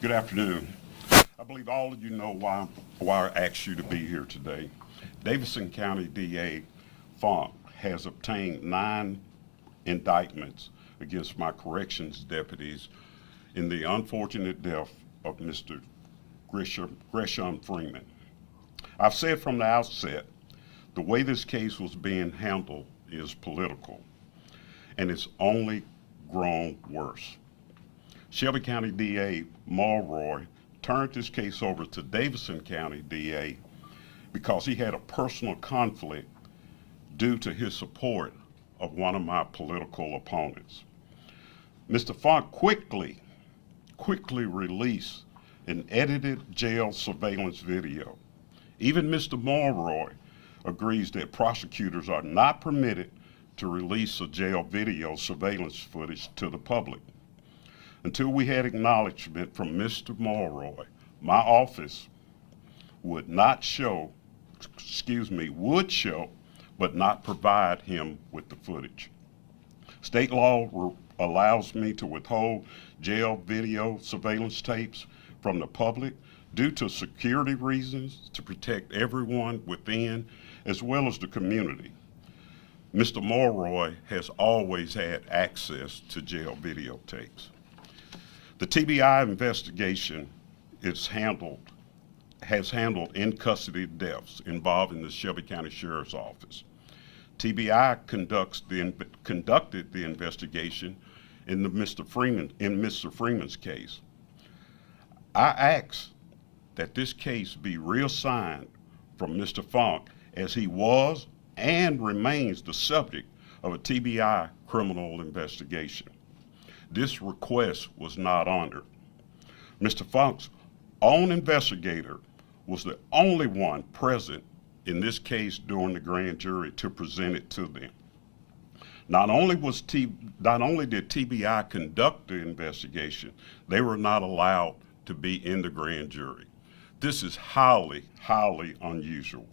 Good afternoon. I believe all of you know why I asked you to be here today. Davidson County DA Funk has obtained 9 indictments against my corrections deputies in the unfortunate death of Mr. Gresham Freeman. I've said from the outset, the way this case was being handled is political, and it's only grown worse. Shelby County DA Mulroy turned this case over to Davidson County DA because he had a personal conflict due to his support of one of my political opponents. Mr. Funk quickly released an edited jail surveillance video. Even Mr. Mulroy agrees that prosecutors are not permitted to release a jail video surveillance footage to the public. Until we had acknowledgement from Mr. Mulroy, my office would show, but not provide him with the footage. State law allows me to withhold jail video surveillance tapes from the public due to security reasons to protect everyone within as well as the community. Mr. Mulroy has always had access to jail videotapes. The TBI investigation has handled in custody deaths involving the Shelby County Sheriff's Office. TBI conducted the investigation in Mr. Freeman's case. I asked that this case be reassigned from Mr. Funk, as he was and remains the subject of a TBI criminal investigation. This request was not honored. Mr. Funk's own investigator was the only one present in this case during the grand jury to present it to them. Not only did TBI conduct the investigation, they were not allowed to be in the grand jury. This is highly unusual.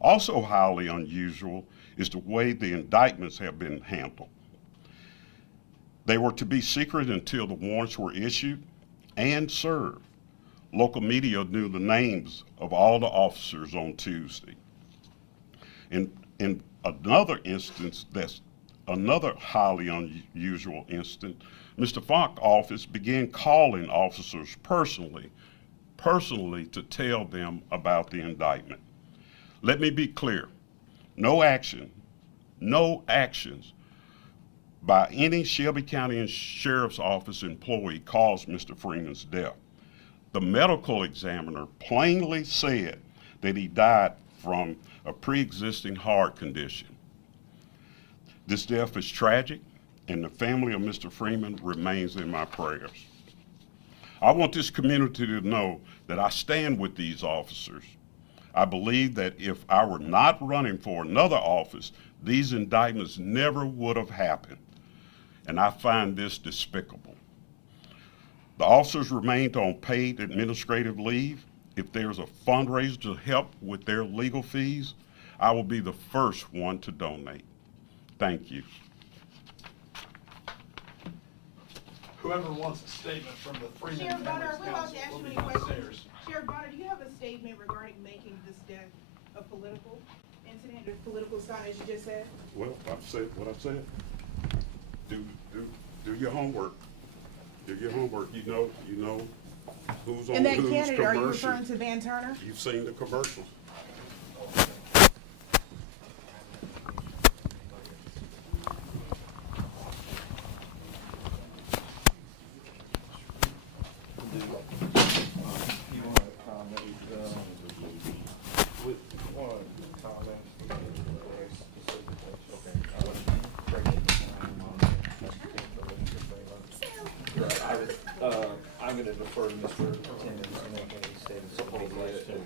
Also highly unusual is the way the indictments have been handled. They were to be secret until the warrants were issued and served. Local media knew the names of all the officers on Tuesday. In another instance, that's another highly unusual instance, Mr. Funk's office began calling officers personally to tell them about the indictment. Let me be clear, no actions by any Shelby County Sheriff's Office employee caused Mr. Freeman's death. The medical examiner plainly said that he died from a pre-existing heart condition. This death is tragic, and the family of Mr. Freeman remains in my prayers. I want this community to know that I stand with these officers. I believe that if I were not running for another office, these indictments never would have happened. And I find this despicable. The officers remained on paid administrative leave. If there's a fundraiser to help with their legal fees, I will be the first one to donate. Thank you. Whoever wants a statement from the Freeman Sheriff Bonner, Members we're about Council to ask will you be any questions. downstairs. Sheriff Bonner, do you have a statement regarding making this death a political incident, a political sign, as you just said? Well, I've said what I've said. Do your homework. Do your homework. You know who's on And that whose candidate, are you commercial. referring to Van Turner? You've seen the commercials. I'm going to defer to Mr. Timmons and make any statements that he likes to.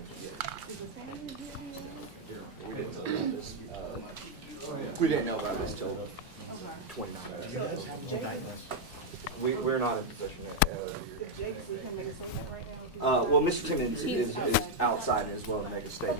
We didn't know about this till 29 minutes. We're not in position If Jake, so you can make a statement right now? well, Mr. Timmons is outside as well to make a statement.